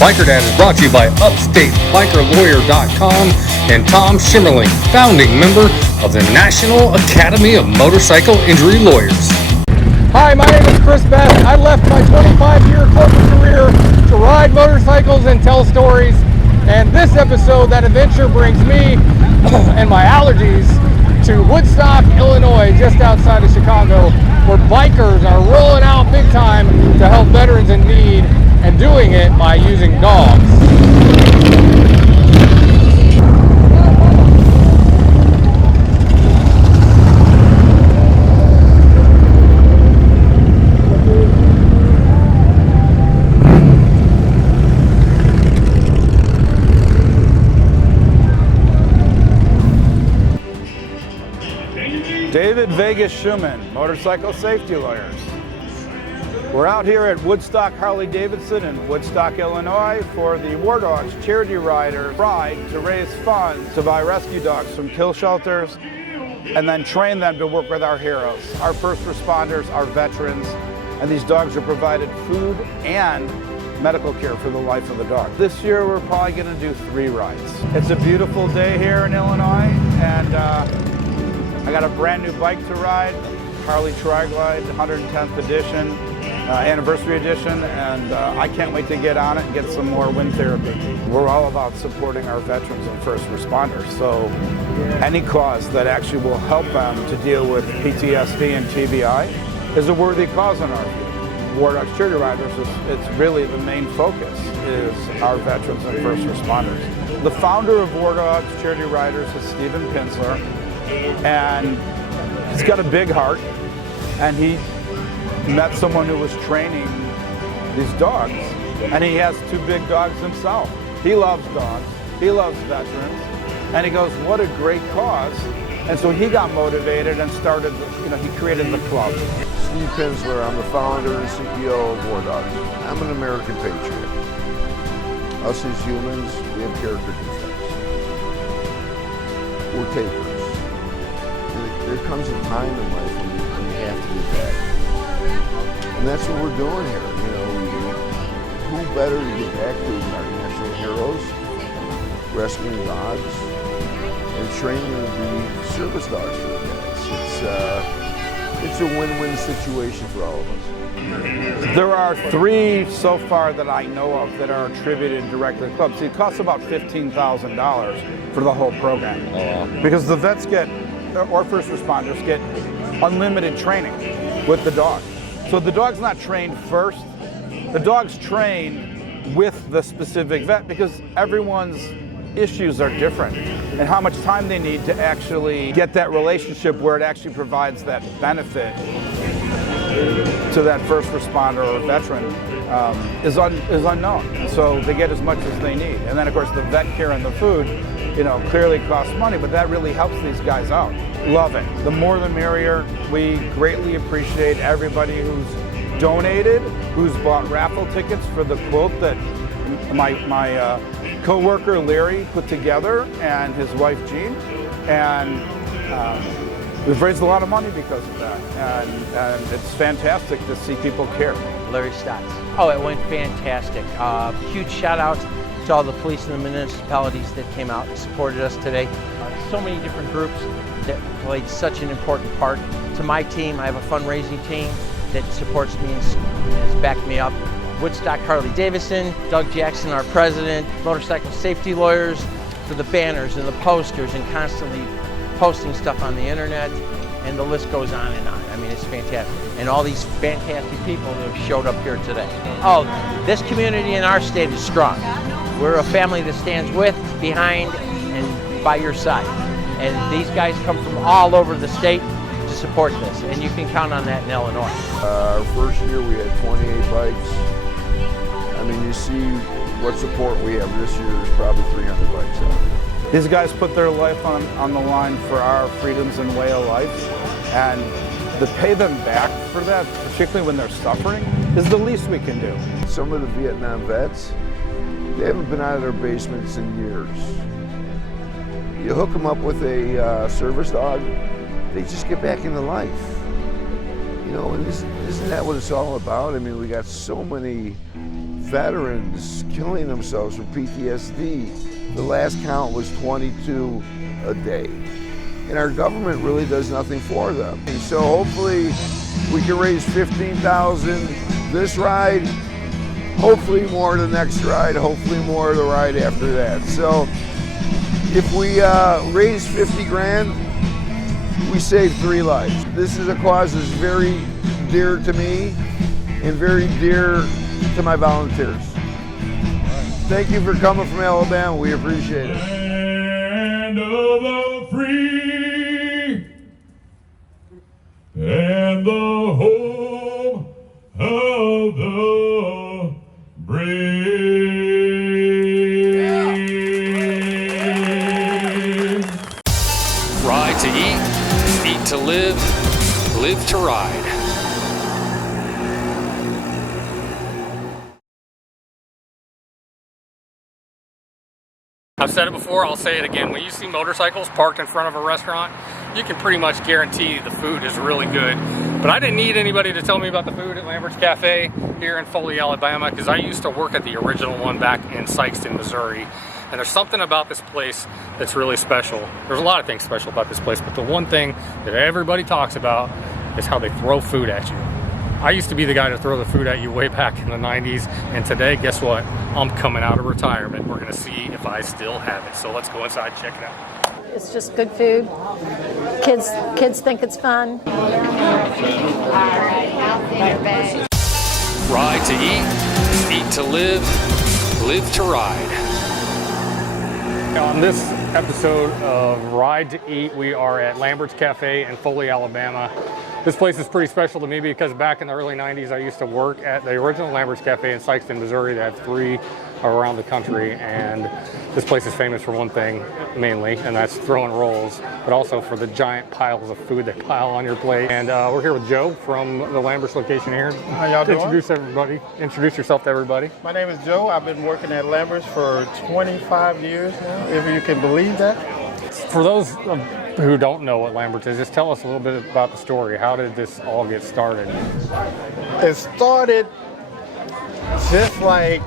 Biker Dad is brought to you by UpstateBikerLawyer.com and Tom Schimmerling, founding member of the National Academy of Motorcycle Injury Lawyers. Hi, my name is Chris Best. I left my 25-year corporate career to ride motorcycles and tell stories. And this episode, that adventure brings me and my allergies to Woodstock, Illinois, just outside of Chicago, where bikers are rolling out big time to help veterans in need and doing it by using dogs. David Vegas Schumann, Motorcycle Safety Lawyers. We're out here at Woodstock Harley-Davidson in Woodstock, Illinois for the War Dogs Charity Rider Ride to raise funds to buy rescue dogs from kill shelters and then train them to work with our heroes, our first responders, our veterans, and these dogs are provided food and medical care for the life of the dog. This year we're probably going to do 3 rides. It's a beautiful day here in Illinois, and I got a brand new bike to ride, Harley Tri-Glide 110th edition, anniversary edition, and I can't wait to get on it and get some more wind therapy. We're all about supporting our veterans and first responders, so any cause that actually will help them to deal with PTSD and TBI is a worthy cause in our view. War Dogs Charity Riders, it's really the main focus is our veterans and first responders. The founder of War Dogs Charity Riders is Steven Pinsler, and he's got a big heart, and he met someone who was training these dogs, and he has 2 big dogs himself. He loves dogs, he loves veterans, and he goes, what a great cause. And so he got motivated and started, he created the club. Steve Pinsler, I'm the founder and CEO of War Dogs. I'm an American patriot. Us as humans, we have character defects. We're takers. There comes a time in life when you have to get back. And that's what we're doing here. Who better to get back to than our national heroes, rescuing dogs, and training to be service dogs for the guys. It's a win-win situation for all of us. There are 3 so far that I know of that are attributed directly to the club. See, it costs about $15,000 for the whole program. Because the vets or first responders get unlimited training with the dog. So the dog's not trained first. The dog's trained with the specific vet because everyone's issues are different and how much time they need to actually get that relationship where it actually provides that benefit to that first responder or veteran is unknown. So they get as much as they need. And then of course the vet care and the food, clearly costs money, but that really helps these guys out. Love it. The more the merrier. We greatly appreciate everybody who's donated, who's bought raffle tickets for the quote that my co-worker Larry put together and his wife Jean. And we've raised a lot of money because of that. And it's fantastic to see people care. Larry Stotts. Oh, it went fantastic. Huge shout out to all the police and the municipalities that came out and supported us today. So many different groups that played such an important part. To my team, I have a fundraising team that supports me and has backed me up. Woodstock Harley-Davidson, Doug Jackson, our president, Motorcycle Safety Lawyers for the banners and the posters and constantly posting stuff on the internet, and the list goes on and on. I mean, it's fantastic. And all these fantastic people that have showed up here today. Oh, this community in our state is strong. We're a family that stands with, behind, and by your side. And these guys come from all over the state to support this, and you can count on that in Illinois. Our first year we had 28 bikes. I mean, you see what support we have this year is probably 300 bikes out. These guys put their life on the line for our freedoms and way of life, and to pay them back for that, particularly when they're suffering, is the least we can do. Some of the Vietnam vets, they haven't been out of their basements in years. You hook them up with a service dog, they just get back into life. And isn't that what it's all about? I mean, we got so many veterans killing themselves from PTSD. The last count was 22 a day. And our government really does nothing for them. And so hopefully we can raise $15,000 this ride, hopefully more the next ride, hopefully more the ride after that. So if we raise 50 grand, we save 3 lives. This is a cause that's very dear to me and very dear to my volunteers. Thank you for coming from Alabama. We appreciate it. Land of the free and the home of the brave. Ride to eat to live, live to ride. I've said it before, I'll say it again. When you see motorcycles parked in front of a restaurant, you can pretty much guarantee the food is really good. But I didn't need anybody to tell me about the food at Lambert's Cafe here in Foley, Alabama, because I used to work at the original one back in Sikeston, Missouri. And there's something about this place that's really special. There's a lot of things special about this place, but the one thing that everybody talks about is how they throw food at you. I used to be the guy to throw the food at you way back in the 90s, and today, guess what? I'm coming out of retirement. We're gonna see if I still have it. So let's go inside and check it out. It's just good food. Kids think it's fun. Ride to eat to live, live to ride. On this episode of Ride to Eat, we are at Lambert's Cafe in Foley, Alabama. This place is pretty special to me because back in the early 90s, I used to work at the original Lambert's Cafe in Sikeston, Missouri. They have 3 around the country, and this place is famous for one thing mainly, and that's throwing rolls, but also for the giant piles of food they pile on your plate. And we're here with Joe from the Lambert's location here. How y'all doing? Introduce yourself to everybody. My name is Joe. I've been working at Lambert's for 25 years now, if you can believe that. For those who don't know what Lambert's is, just tell us a little bit about the story. How did this all get started? It started just like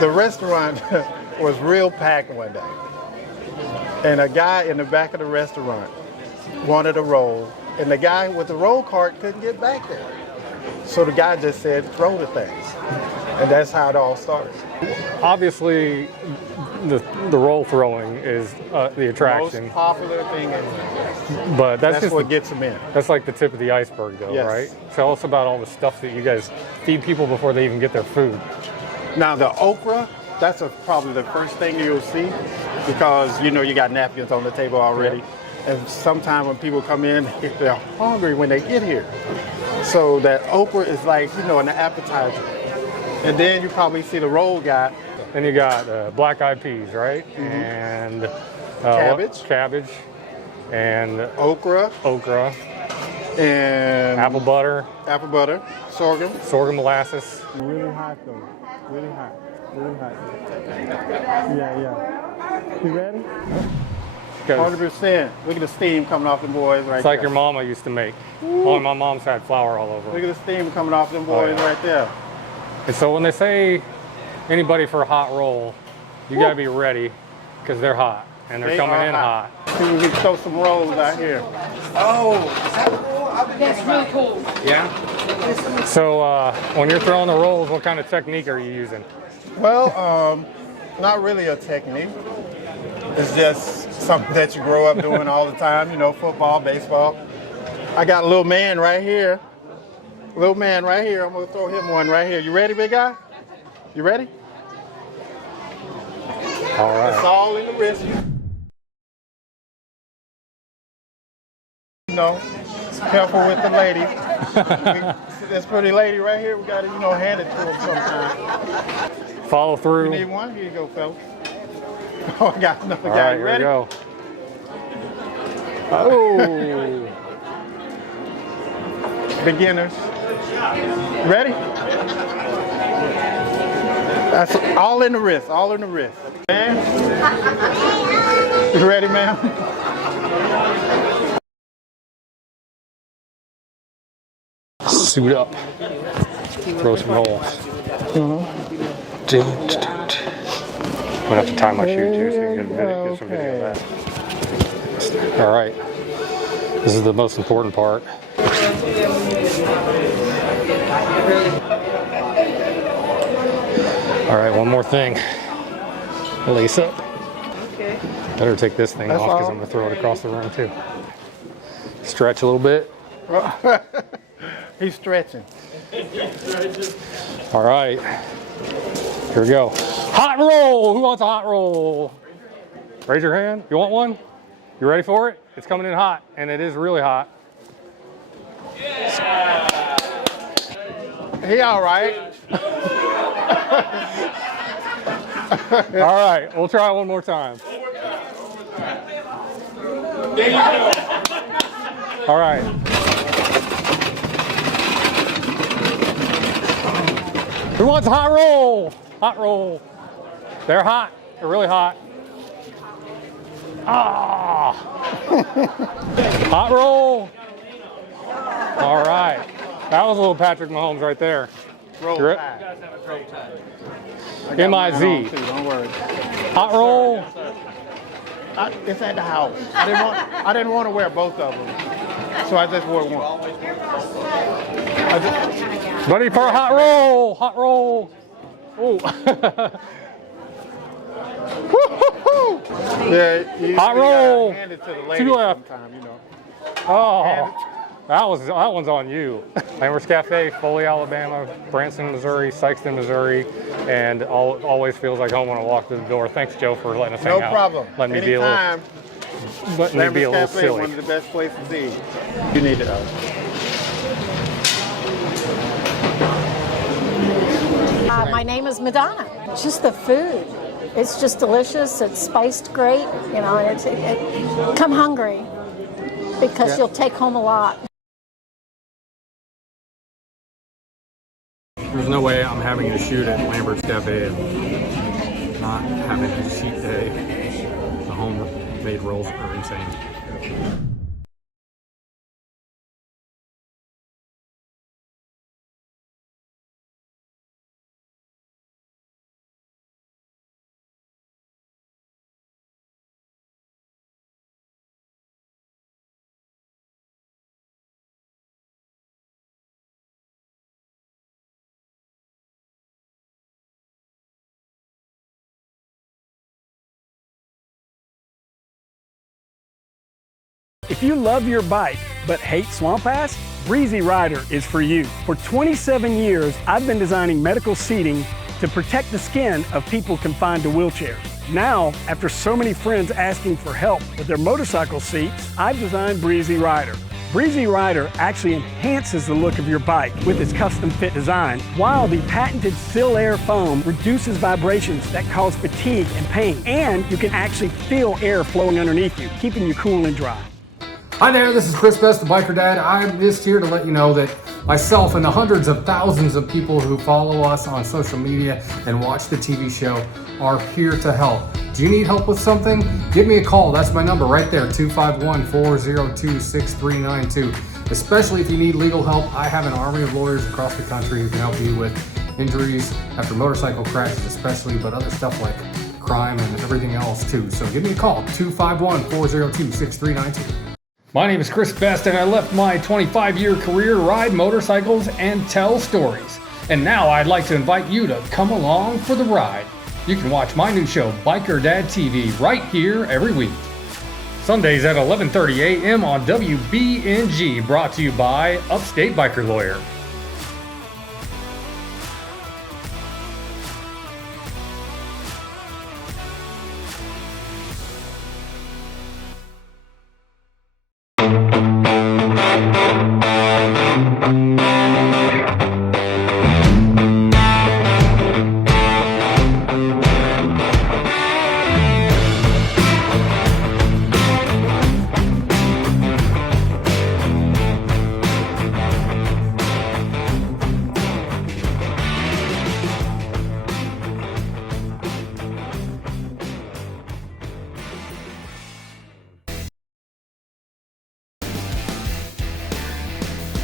the restaurant was real packed one day. And a guy in the back of the restaurant wanted a roll, and the guy with the roll cart couldn't get back there. So the guy just said, throw the things. And that's how it all started. Obviously, the roll throwing is the attraction. Most popular thing in But that's just what gets them in. That's like the tip of the iceberg, though, Yes. right? Tell us about all the stuff that you guys feed people before they even get their food. Now the okra, that's probably the first thing you'll see because you got napkins on the table already. Yep. And sometimes when people come in, they're hungry when they get here. So that okra is like, an appetizer. And then you probably see the roll guy. Then you got black-eyed peas, right? Mm-hmm. And cabbage, and okra, and apple butter, sorghum molasses. Really hot though, really hot. Yeah. You ready? 100%. Look at the steam coming off them boys right It's like there. your mama used to make. Only my mom's had flour all over. Look at the steam coming off them boys right there. And so when they say anybody for a hot roll, you gotta be ready because they're hot and they're coming in hot. See, we can throw some rolls out here. Oh, is that a roll? That's really cool. Yeah. So when you're throwing the rolls, what kind of technique are you using? Well, not really a technique. It's just something that you grow up doing all the time, football, baseball. I got a little man right here. I'm gonna throw him one right here. You ready, big guy? You ready? All right. It's all in the wrist. Careful with the lady. This pretty lady right here, we gotta, hand it to him sometime. Follow through. You need one? Here you go, fellas. Oh, I got another All guy. right, You ready? Here we go. Oh. Beginners. Ready? That's all in the wrist, Man? You ready, ma'am? Suit up. Throw some rolls. Mm-hmm. I'm gonna have to time my shoe too, so you can get some video of that. All right, this is the most important part. All right, one more thing. Lace up. Okay. Better take this thing off because I'm gonna throw it across the room too. Stretch a little bit. He's stretching. All right, here we go. Hot roll. Who wants a hot roll? Raise your hand. You want one? You ready for it? It's coming in hot, and it is really hot. He all right. All right, we'll try one more time. All right. Who wants a hot roll? Hot roll. They're hot. They're really hot. Ah! Hot roll. All right. That was a little Patrick Mahomes right there. Roll You're Tide. M-I-Z. Don't worry. Hot roll. It's at the house. I didn't want to wear both of them, so I just wore one. Ready for a hot roll. Hot roll. Oh. Yeah, you Hot roll. Hand it to the lady left. sometime, you know. Oh, that one's on you. Landers Cafe, Foley, Alabama, Branson, Missouri, Sykeston, Missouri, and always feels like home when I walk through the door. Thanks, Joe, for letting us hang out. No problem. Letting me be a Anytime. little, letting me be a little Cafe is silly. one of the best places to eat. You need to know. My name is Madonna. Just the food. It's just delicious. It's spiced great, you know, and come hungry because you'll take home a lot. There's no way I'm having to shoot at Lambert's Cafe and not having a cheat day. The homemade rolls are insane. If you love your bike but hate Swamp Ass, Breezy Rider is for you. For 27 years, I've been designing medical seating to protect the skin of people confined to wheelchairs. Now, after so many friends asking for help with their motorcycle seats, I've designed Breezy Rider. Breezy Rider actually enhances the look of your bike with its custom fit design, while the patented Seal Air foam reduces vibrations that cause fatigue and pain, and you can actually feel air flowing underneath you, keeping you cool and dry. Hi there, this is Chris Best, the Biker Dad. I'm just here to let you know that myself and the hundreds of thousands of people who follow us on social media and watch the TV show are here to help. Do you need help with something? Give me a call. That's my number right there, 251-402-6392. Especially if you need legal help, I have an army of lawyers across the country who can help you with injuries after motorcycle crashes especially, but other stuff like crime and everything else too. So give me a call, 251-402-6392. My name is Chris Best, and I left my 25-year career to ride motorcycles and tell stories. And now I'd like to invite you to come along for the ride. You can watch my new show, Biker Dad TV, right here every week. Sundays at 11:30 a.m. on WBNG, brought to you by Upstate Biker Lawyer.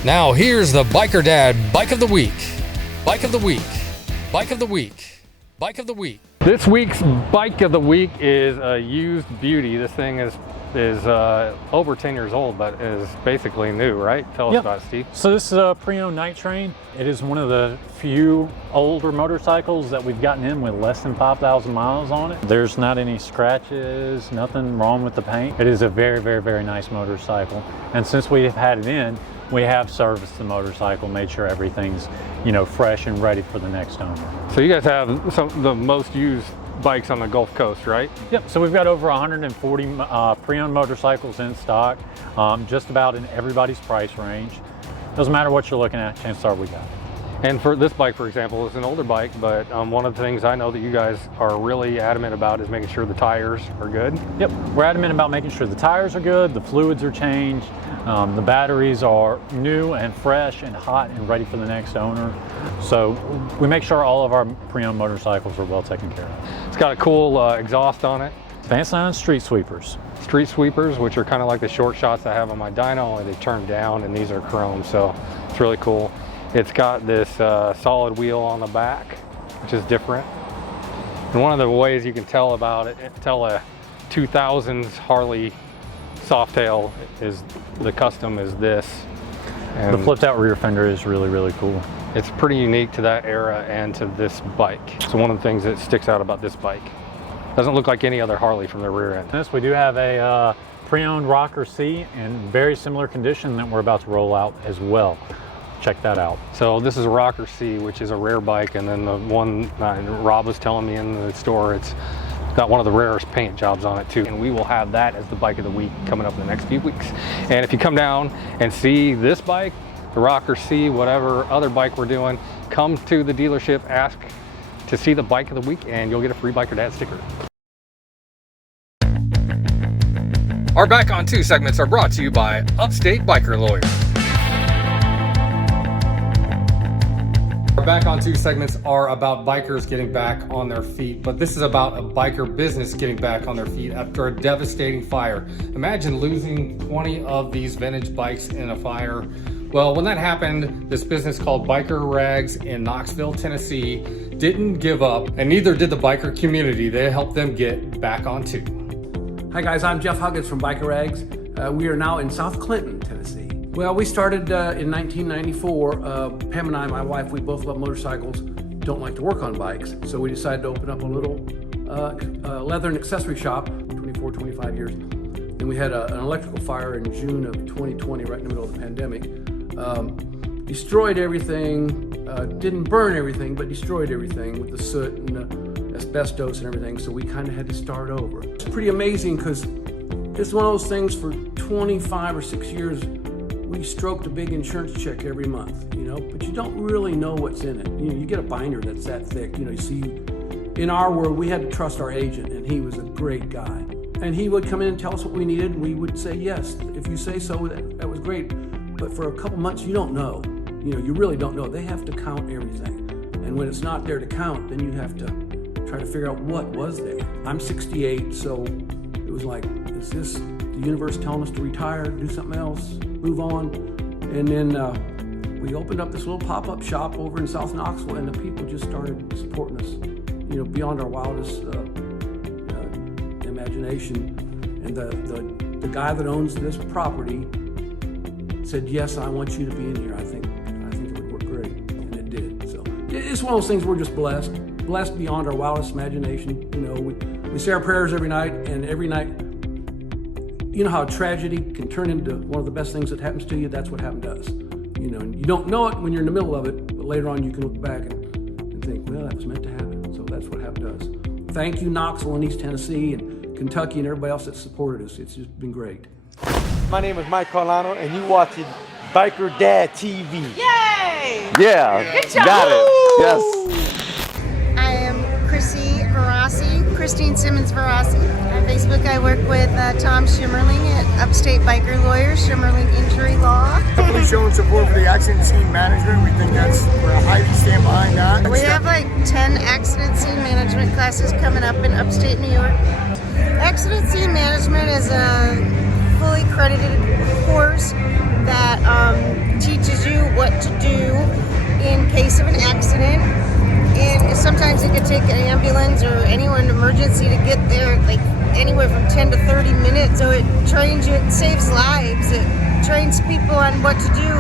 Now here's the Biker Dad Bike of the Week. Bike of the Week. Bike of the Week. Bike of the Week. This week's Bike of the Week is a used beauty. This thing is over 10 years old, but is basically new, right? Tell us about it, Steve. So this is a pre-owned Night Train. It is one of the few older motorcycles that we've gotten in with less than 5,000 miles on it. There's not any scratches, nothing wrong with the paint. It is a very, very, very nice motorcycle. And since we've had it in, we have serviced the motorcycle, made sure everything's, you know, fresh and ready for the next owner. So you guys have some of the most used bikes on the Gulf Coast, right? Yep, so we've got over 140 pre-owned motorcycles in stock, just about in everybody's price range. Doesn't matter what you're looking at, chances are we got it. And for this bike, for example, it's an older bike, but one of the things I know that you guys are really adamant about is making sure the tires are good. Yep, we're adamant about making sure the tires are good, the fluids are changed, the batteries are new and fresh and hot and ready for the next owner. So we make sure all of our pre-owned motorcycles are well taken care of. It's got a cool exhaust on it. Vance Line Street Sweepers. Street Sweepers, which are kind of like the short shots I have on my dyno, only they turn down, and these are chrome, so it's really cool. It's got this solid wheel on the back, which is different. And one of the ways you can tell about it, tell a 2000s Harley Softail is the custom is this. And the flipped out rear fender is really, really cool. It's pretty unique to that era and to this bike. So one of the things that sticks out about this bike. Doesn't look like any other Harley from the rear end. Yes, we do have a pre-owned Rocker C in very similar condition that we're about to roll out as well. Check that out. So this is a Rocker C, which is a rare bike, and then the one Rob was telling me in the store, it's got one of the rarest paint jobs on it too. And we will have that as the Bike of the Week coming up in the next few weeks. And if you come down and see this bike, the Rocker C, whatever other bike we're doing, come to the dealership, ask to see the Bike of the Week, and you'll get a free Biker Dad sticker. Our Back on 2 segments are brought to you by Upstate Biker Lawyers. Our Back on 2 segments are about bikers getting back on their feet, but this is about a biker business getting back on their feet after a devastating fire. Imagine losing 20 of these vintage bikes in a fire. Well, when that happened, this business called Biker Rags in Knoxville, Tennessee didn't give up, and neither did the biker community. They helped them get back on 2. Hi guys, I'm Jeff Huggins from Biker Rags. We are now in South Clinton, Tennessee. Well, we started in 1994. Pam and I, my wife, we both love motorcycles, don't like to work on bikes. So we decided to open up a little leather and accessory shop, 25 years. And we had an electrical fire in June of 2020, right in the middle of the pandemic. Destroyed everything, didn't burn everything, but destroyed everything with the soot and the asbestos and everything. So we kind of had to start over. It's pretty amazing because it's one of those things. For 25 or 6 years, we stroked a big insurance check every month, you know, but you don't really know what's in it. You know, you get a binder that's that thick, you know, you see, in our world, we had to trust our agent, and he was a great guy. And he would come in and tell us what we needed, and we would say, yes, if you say so, that was great. But for a couple months, you don't know. You know, you really don't know. They have to count everything. And when it's not there to count, then you have to try to figure out what was there. I'm 68, so it was like, is this the universe telling us to retire, do something else, move on? And then we opened up this little pop-up shop over in South Knoxville, and the people just started supporting us, you know, beyond our wildest imagination. And the guy that owns this property said, yes, I want you to be in here. I think it would work great, and it did. So it's one of those things, we're just blessed beyond our wildest imagination. You know, we say our prayers every night, and every night, you know how tragedy can turn into one of the best things that happens to you? That's what happened to us. You know, and you don't know it when you're in the middle of it, but later on you can look back and think, well, that was meant to happen. So that's what happened to us. Thank you, Knoxville and East Tennessee and Kentucky and everybody else that supported us. It's just been great. My name is Mike Carlano, and you watching Biker Dad TV. Yay! Yeah, good job. Got it. Yes. I am Christine Simmons Verassi. On Facebook, I work with Tom Schimmerling at Upstate Biker Lawyers, Schimmerling Injury Law. Definitely showing support for the accident scene management. We think we're highly stand behind that. We have like 10 accident scene management classes coming up in upstate New York. Accident scene management is a fully credited course that teaches you what to do in case of an accident and sometimes it could take an ambulance or anyone in emergency to get there, like anywhere from 10 to 30 minutes. So it trains you, it saves lives, it trains people on what to do,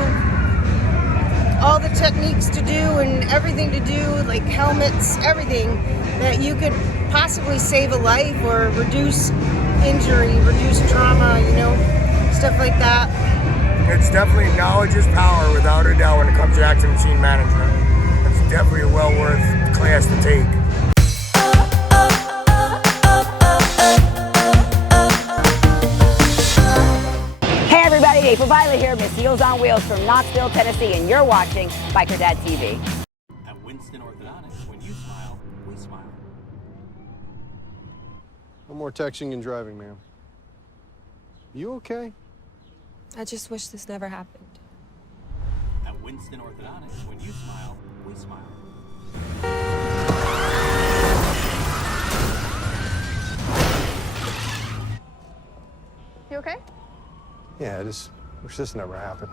all the techniques to do and everything to do, like helmets, everything that you could possibly save a life or reduce injury, reduce trauma, you know, stuff like that. It's definitely knowledge is power, without a doubt, when it comes to accident scene management. It's definitely a well worth class to take. Hey everybody, April Violet here, Miss Heels on Wheels from Knoxville, Tennessee, and you're watching Biker Dad TV. At Winston Orthodontics, when you smile, we smile. No more texting and driving, ma'am. You okay? I just wish this never happened. At Winston Orthodontics, when you smile, we smile. You okay? Yeah, I just wish this never happened.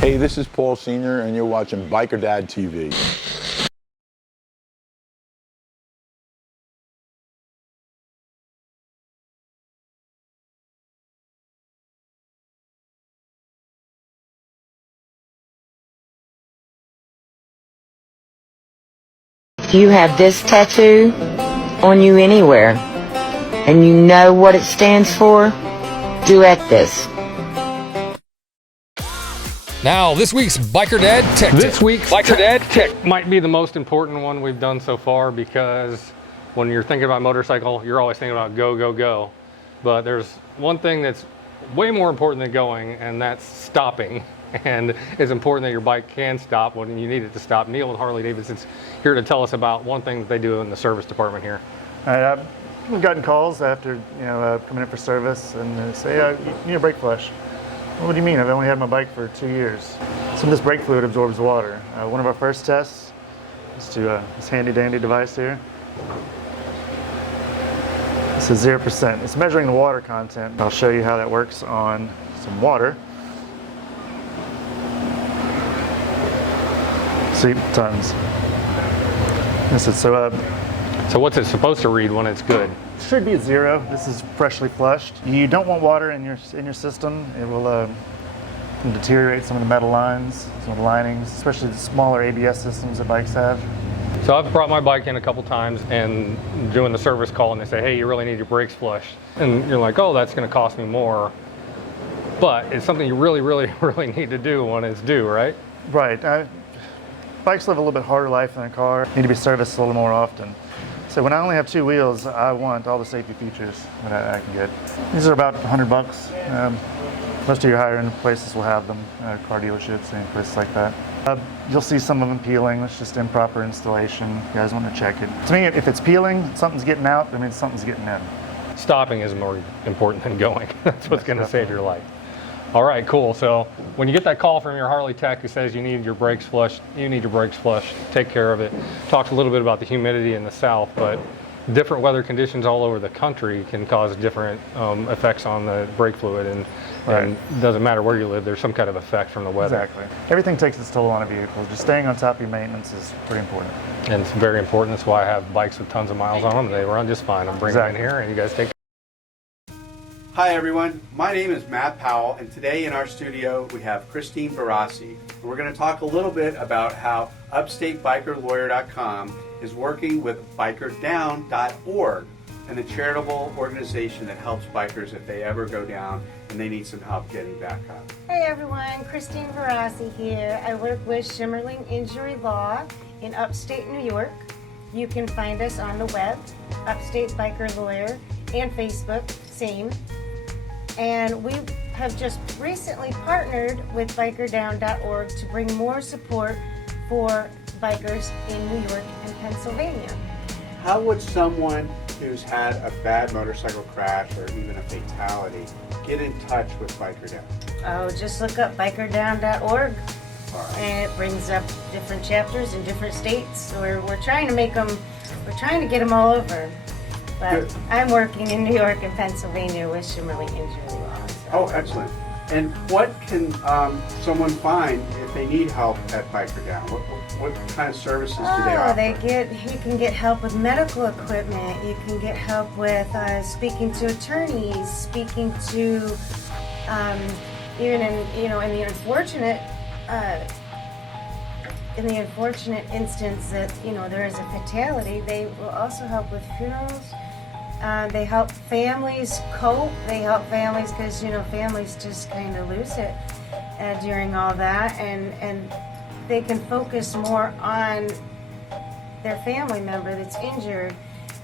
Hey, this is Paul Sr., and you're watching Biker Dad TV. You have this tattoo on you anywhere, and you know what it stands for? Duet this. Now, this week's Biker Dad Tech Tip. This week's Biker Dad Tech might be the most important one we've done so far, because when you're thinking about motorcycle, you're always thinking about go, go, go. But there's one thing that's way more important than going, and that's stopping. And it's important that your bike can stop when you need it to stop. Neil with Harley Davidson's here to tell us about one thing that they do in the service department here. I've gotten calls after coming in for service, and they say, you need a brake flush. Well, what do you mean? I've only had my bike for 2 years. Some of this brake fluid absorbs water. One of our first tests is to this handy dandy device here. This is 0%. It's measuring the water content. I'll show you how that works on some water. See, tons. This is so what's it supposed to read when it's good? It should be at 0. This is freshly flushed. You don't want water in your system. It will deteriorate some of the metal lines, some of the linings, especially the smaller ABS systems that bikes have. So I've brought my bike in a couple times and doing the service call, and they say, hey, you really need your brakes flushed. And you're like, oh, that's going to cost me more. But it's something you really, really, really need to do when it's due, right? Right. Bikes live a little bit harder life than a car. Need to be serviced a little more often. So when I only have 2 wheels, I want all the safety features that I can get. These are about $100. Most of your higher end places will have them, car dealerships and places like that. You'll see some of them peeling. It's just improper installation. You guys want to check it. To me, if it's peeling, something's getting out, that means something's getting in. Stopping is more important than going. That's what's going to save your life. All right, cool. So when you get that call from your Harley tech who says you need your brakes flushed, you need your brakes flushed, take care of it. Talked a little bit about the humidity in the south, but different weather conditions all over the country can cause different effects on the brake fluid, and it doesn't matter where you live, there's some kind of effect from the weather. Exactly. Everything takes its toll on a vehicle. Just staying on top of your maintenance is pretty important. And it's very important. That's why I have bikes with tons of miles on them. They run just fine. I'm bringing them in here, and you guys take care. Hi everyone, my name is Matt Powell, and today in our studio we have Christine Barassi. We're going to talk a little bit about how UpstateBikerLawyer.com is working with BikerDown.org, and a charitable organization that helps bikers if they ever go down and they need some help getting back up. Hey everyone, Christine Barassi here. I work with Shimmerling Injury Law in upstate New York. You can find us on the web, Upstate Biker Lawyer, and Facebook, same. And we have just recently partnered with BikerDown.org to bring more support for bikers in New York and Pennsylvania. How would someone who's had a bad motorcycle crash or even a fatality get in touch with BikerDown? Oh, just look up BikerDown.org, and it brings up different chapters in different states. We're trying to make them, we're trying to get them all over. But I'm working in New York and Pennsylvania with Shimmerling Injury Law. So. Oh, excellent. And what can someone find if they need help at Biker Down? What kind of services do they offer? You can get help with medical equipment. You can get help with speaking to attorneys, speaking to even in the unfortunate instance that there is a fatality, they will also help with funerals. They help families cope. They help families because families just kind of lose it during all that, and they can focus more on their family member that's injured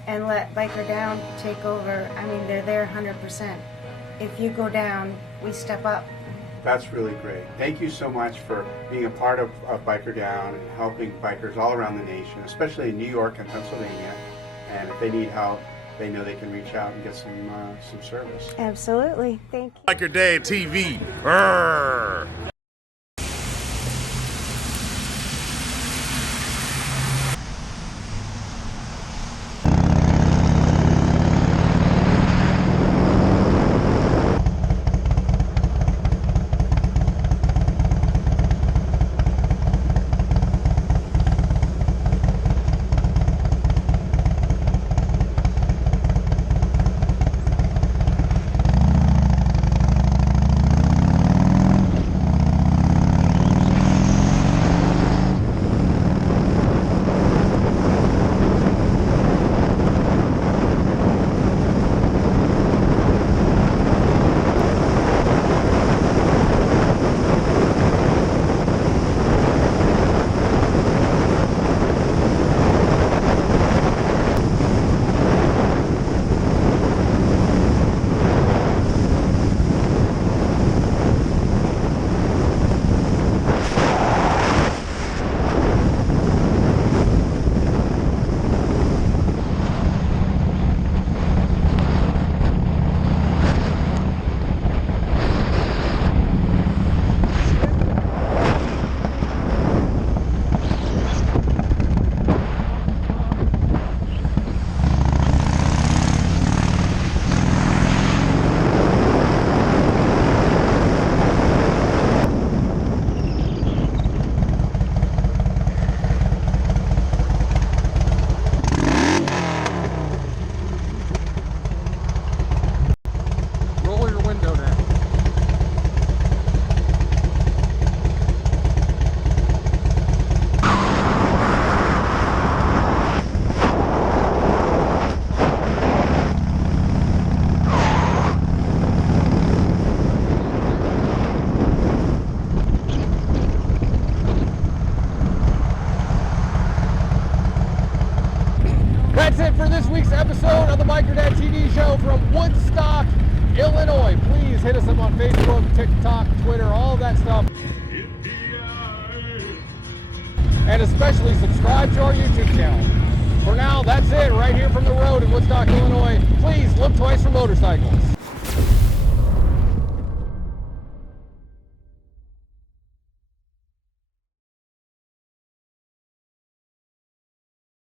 and let Biker Down take over. I mean, they're there 100%. If you go down, we step up. That's really great. Thank you so much for being a part of Biker Down and helping bikers all around the nation, especially in New York and Pennsylvania. And if they need help, they know they can reach out and get some service. Absolutely. Thank you. Biker Dad TV. Arr! That's it for this week's episode of the Biker Dad TV show from Woodstock, Illinois. Please hit us up on Facebook, TikTok, Twitter, all that stuff. And especially subscribe to our YouTube channel. For now, that's it right here from the road in Woodstock, Illinois. Please look twice for motorcycles.